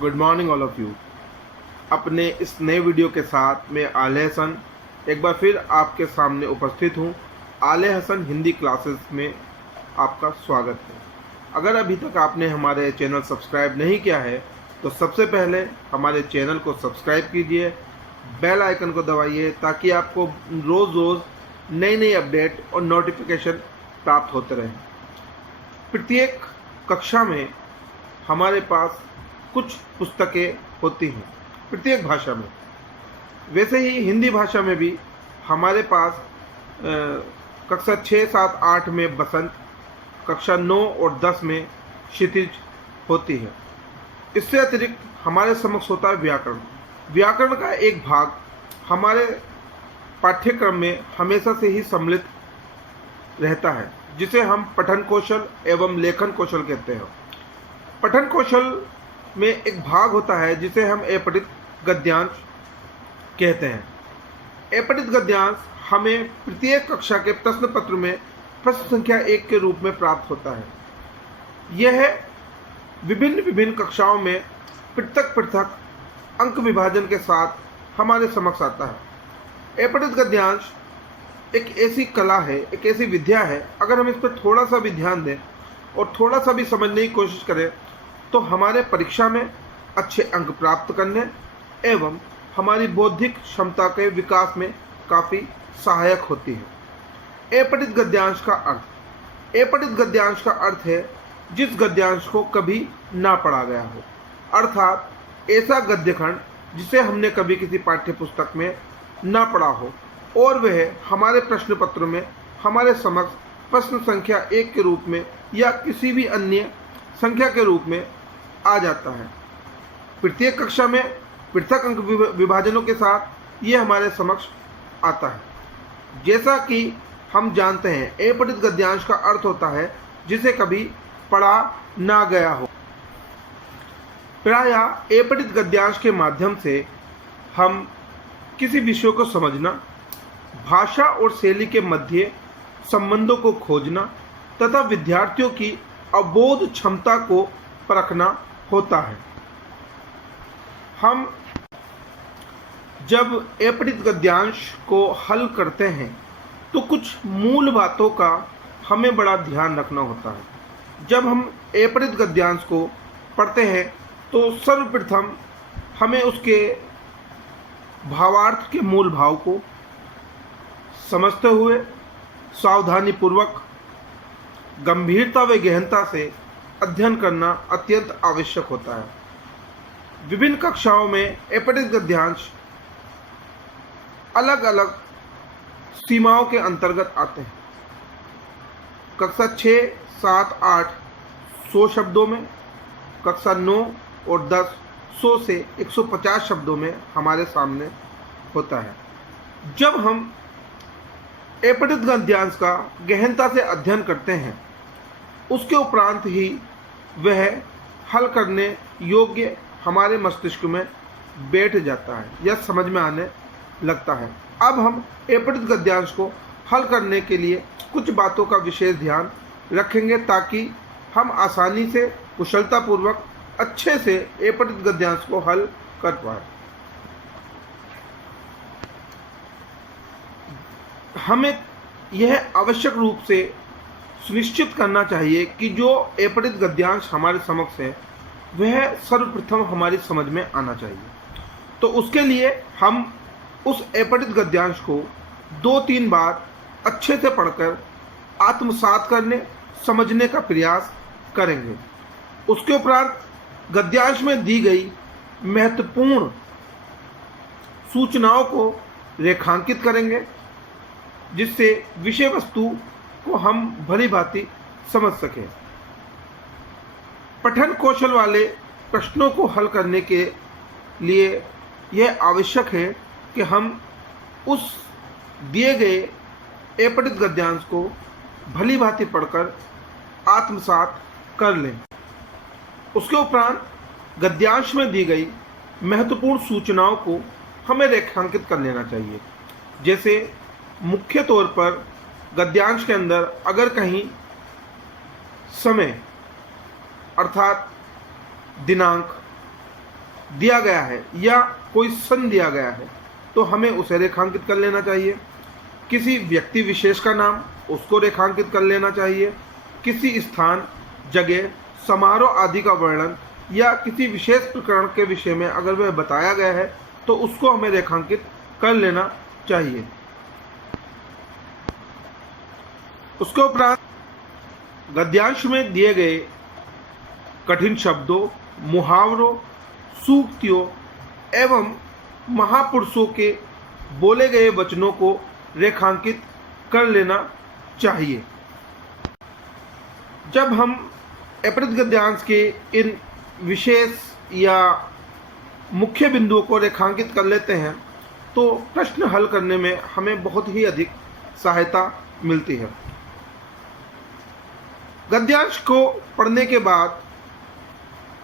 Good morning all of you. अपने इस नए वीडियो के साथ मैं आले हसन एक बार फिर आपके सामने उपस्थित हूँ। आले हसन हिंदी क्लासेस में आपका स्वागत है। अगर अभी तक आपने हमारे चैनल सब्सक्राइब नहीं किया है तो सबसे पहले हमारे चैनल को सब्सक्राइब कीजिए, बेल आइकन को दबाइए ताकि आपको रोज़ रोज़ नई नई अपडेट और नोटिफिकेशन प्राप्त होते रहें। प्रत्येक कक्षा में हमारे पास कुछ पुस्तकें होती हैं प्रत्येक भाषा में। वैसे ही हिंदी भाषा में भी हमारे पास कक्षा 6, 7, 8 में बसंत, कक्षा 9 और 10 में क्षितिज होती है। इससे अतिरिक्त हमारे समक्ष होता है व्याकरण। व्याकरण का एक भाग हमारे पाठ्यक्रम में हमेशा से ही सम्मिलित रहता है, जिसे हम पठन कौशल एवं लेखन कौशल कहते हैं। पठन कौशल में एक भाग होता है जिसे हम अपठित गद्यांश कहते हैं। अपठित गद्यांश हमें प्रत्येक कक्षा के प्रश्न पत्र में प्रश्न संख्या 1 के रूप में प्राप्त होता है। यह विभिन्न कक्षाओं में पृथक पृथक अंक विभाजन के साथ हमारे समक्ष आता है। अपठित गद्यांश एक ऐसी कला है, एक ऐसी विद्या है, अगर हम इस पर थोड़ा सा भी ध्यान दें और थोड़ा सा भी समझने की कोशिश करें तो हमारे परीक्षा में अच्छे अंक प्राप्त करने एवं हमारी बौद्धिक क्षमता के विकास में काफ़ी सहायक होती है। अपठित गद्यांश का अर्थ। अपठित गद्यांश का अर्थ है जिस गद्यांश को कभी ना पढ़ा गया हो, अर्थात ऐसा गद्यखंड जिसे हमने कभी किसी पाठ्य पुस्तक में ना पढ़ा हो और वह हमारे प्रश्न पत्र में हमारे समक्ष प्रश्न संख्या 1 के रूप में या किसी भी अन्य संख्या के रूप में आ जाता है। प्रत्येक कक्षा में पृथक अंक विभाजनों के साथ ये हमारे समक्ष आता है। जैसा कि हम जानते हैं, अपठित गद्यांश का अर्थ होता है जिसे कभी पढ़ा ना गया हो। प्रायः अपठित गद्यांश के माध्यम से हम किसी विषय को समझना, भाषा और शैली के मध्य संबंधों को खोजना तथा विद्यार्थियों की अबोध क्षमता को परखना होता है। हम जब अपठित गद्यांश को हल करते हैं तो कुछ मूल बातों का हमें बड़ा ध्यान रखना होता है। जब हम अपठित गद्यांश को पढ़ते हैं तो सर्वप्रथम हमें उसके भावार्थ के मूल भाव को समझते हुए सावधानीपूर्वक गंभीरता व गहनता से अध्ययन करना अत्यंत आवश्यक होता है। विभिन्न कक्षाओं में अपठित गद्यांश अलग अलग सीमाओं के अंतर्गत आते हैं। कक्षा 6, 7, 8 100 शब्दों में, कक्षा 9 और 10 100 से 150 शब्दों में हमारे सामने होता है। जब हम अपठित गद्यांश का गहनता से अध्ययन करते हैं उसके उपरांत ही वह हल करने योग्य हमारे मस्तिष्क में बैठ जाता है या समझ में आने लगता है। अब हम अपठित गद्यांश को हल करने के लिए कुछ बातों का विशेष ध्यान रखेंगे ताकि हम आसानी से कुशलतापूर्वक अच्छे से अपठित गद्यांश को हल कर पाए। हमें यह आवश्यक रूप से सुनिश्चित करना चाहिए कि जो अपठित गद्यांश हमारे समक्ष है वह सर्वप्रथम हमारी समझ में आना चाहिए। तो उसके लिए हम उस अपठित गद्यांश को 2-3 बार अच्छे से पढ़कर आत्मसात करने, समझने का प्रयास करेंगे। उसके उपरांत गद्यांश में दी गई महत्वपूर्ण सूचनाओं को रेखांकित करेंगे जिससे विषय वस्तु को हम भली भांति समझ सकें। पठन कौशल वाले प्रश्नों को हल करने के लिए यह आवश्यक है कि हम उस दिए गए अपठित गद्यांश को भली भांति पढ़कर आत्मसात कर लें। उसके उपरांत गद्यांश में दी गई महत्वपूर्ण सूचनाओं को हमें रेखांकित कर लेना चाहिए। जैसे मुख्य तौर पर गद्यांश के अंदर अगर कहीं समय अर्थात दिनांक, दिया गया है या कोई सन दिया गया है तो हमें उसे रेखांकित कर लेना चाहिए। किसी व्यक्ति विशेष का नाम, उसको रेखांकित कर लेना चाहिए। किसी स्थान, जगह, समारोह आदि का वर्णन या किसी विशेष प्रकरण के विषय में अगर वह बताया गया है तो उसको हमें रेखांकित कर लेना चाहिए। उसके उपरांत गद्यांश में दिए गए कठिन शब्दों, मुहावरों, सूक्तियों एवं महापुरुषों के बोले गए वचनों को रेखांकित कर लेना चाहिए। जब हम अपहृत गद्यांश के इन विशेष या मुख्य बिंदुओं को रेखांकित कर लेते हैं तो प्रश्न हल करने में हमें बहुत ही अधिक सहायता मिलती है। गद्यांश को पढ़ने के बाद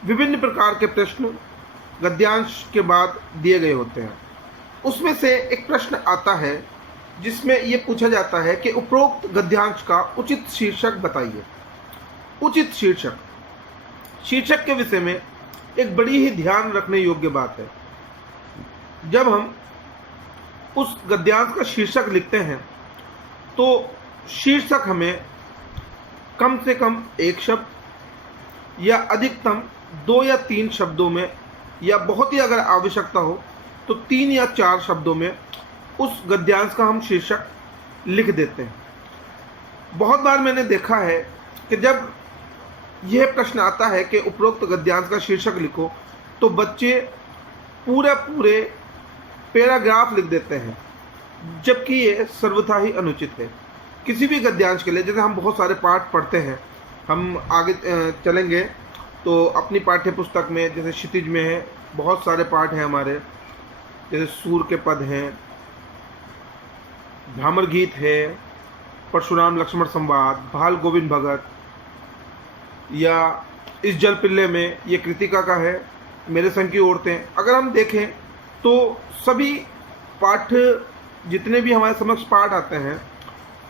विभिन्न प्रकार के प्रश्न गद्यांश के बाद दिए गए होते हैं। उसमें से एक प्रश्न आता है जिसमें ये पूछा जाता है कि उपरोक्त गद्यांश का उचित शीर्षक बताइए। उचित शीर्षक, शीर्षक के विषय में एक बड़ी ही ध्यान रखने योग्य बात है। जब हम उस गद्यांश का शीर्षक लिखते हैं तो शीर्षक हमें कम से कम एक शब्द या अधिकतम 2 या 3 शब्दों में या बहुत ही अगर आवश्यकता हो तो 3 या 4 शब्दों में उस गद्यांश का हम शीर्षक लिख देते हैं। बहुत बार मैंने देखा है कि जब यह प्रश्न आता है कि उपरोक्त गद्यांश का शीर्षक लिखो तो बच्चे पूरे पैराग्राफ लिख देते हैं, जबकि ये सर्वथा ही अनुचित है। किसी भी गद्यांश के लिए, जैसे हम बहुत सारे पाठ पढ़ते हैं, हम आगे चलेंगे तो अपनी पाठ्य पुस्तक में जैसे क्षितिज में है बहुत सारे पाठ हैं हमारे, जैसे सूर के पद हैं, भ्रामर गीत है, परशुराम लक्ष्मण संवाद, भाल गोविंद भगत, या इस जल पिल्ले में ये कृतिका का है, मेरे संग की औरतें। अगर हम देखें तो सभी पाठ जितने भी हमारे समक्ष पाठ आते हैं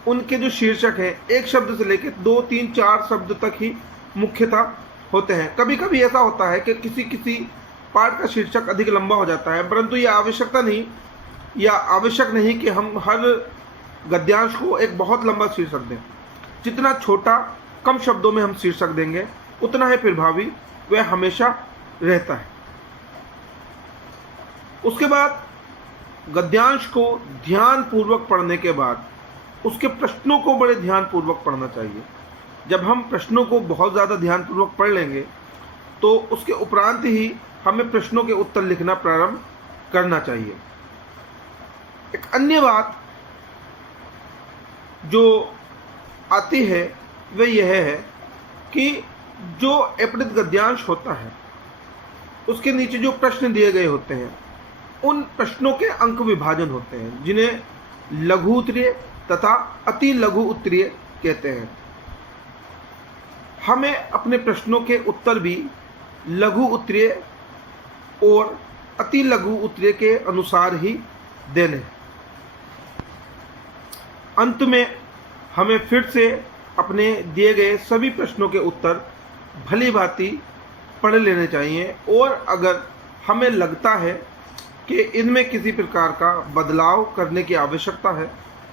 उनके जो शीर्षक हैं एक शब्द से लेकर 2, 3, 4 शब्द तक ही मुख्यतः होते हैं। कभी कभी ऐसा होता है कि किसी पाठ का शीर्षक अधिक लंबा हो जाता है, परंतु यह आवश्यक नहीं कि हम हर गद्यांश को एक बहुत लंबा शीर्षक दें। जितना छोटा कम शब्दों में हम शीर्षक देंगे उतना ही प्रभावी वह हमेशा रहता है। उसके बाद गद्यांश को ध्यानपूर्वक पढ़ने के बाद उसके प्रश्नों को बड़े ध्यानपूर्वक पढ़ना चाहिए। जब हम प्रश्नों को बहुत ज़्यादा ध्यानपूर्वक पढ़ लेंगे तो उसके उपरांत ही हमें प्रश्नों के उत्तर लिखना प्रारंभ करना चाहिए। एक अन्य बात जो आती है वह यह है कि जो अपहृत गद्यांश होता है उसके नीचे जो प्रश्न दिए गए होते हैं उन प्रश्नों के अंक विभाजन होते हैं, जिन्हें लघु उत्तरीय तथा अति लघु उत्तरीय कहते हैं। हमें अपने प्रश्नों के उत्तर भी लघु उत्तरीय और अति लघु उत्तरीय के अनुसार ही देने हैं। अंत में हमें फिर से अपने दिए गए सभी प्रश्नों के उत्तर भली भांति पढ़ लेने चाहिए, और अगर हमें लगता है कि इनमें किसी प्रकार का बदलाव करने की आवश्यकता है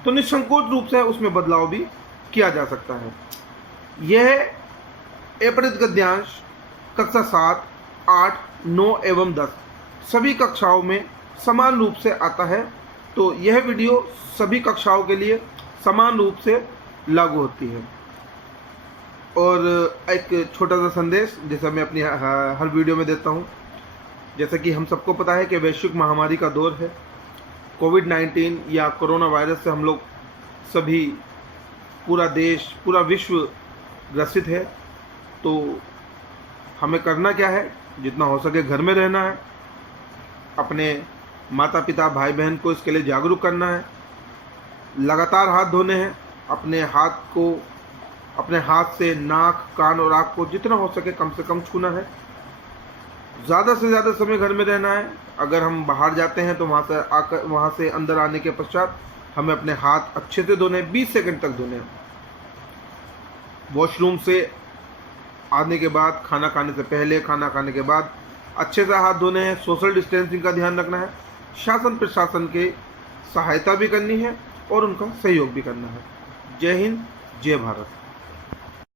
तो निसंकोच रूप से उसमें बदलाव भी किया जा सकता है। यह अपहृत गद्यांश कक्षा 7, 8, 9 एवं 10 सभी कक्षाओं में समान रूप से आता है, तो यह वीडियो सभी कक्षाओं के लिए समान रूप से लागू होती है। और एक छोटा सा संदेश जैसा मैं अपनी हर वीडियो में देता हूँ, जैसा कि हम सबको पता है कि वैश्विक महामारी का दौर है। कोविड-19 या कोरोना वायरस से हम लोग सभी, पूरा देश, पूरा विश्व ग्रसित है। तो हमें करना क्या है, जितना हो सके घर में रहना है, अपने माता पिता भाई बहन को इसके लिए जागरूक करना है, लगातार हाथ धोने हैं, अपने हाथ से नाक, कान और आँख को जितना हो सके कम से कम छूना है, ज़्यादा से ज़्यादा समय घर में रहना है। अगर हम बाहर जाते हैं तो वहाँ से अंदर आने के पश्चात हमें अपने हाथ अच्छे से धोने, 20 सेकंड तक धोने। वॉशरूम से आने के बाद, खाना खाने से पहले, खाना खाने के बाद अच्छे से हाथ धोने हैं, सोशल डिस्टेंसिंग का ध्यान रखना है, शासन प्रशासन के सहायता भी करनी है और उनका सहयोग भी करना है। जय हिंद, जय भारत।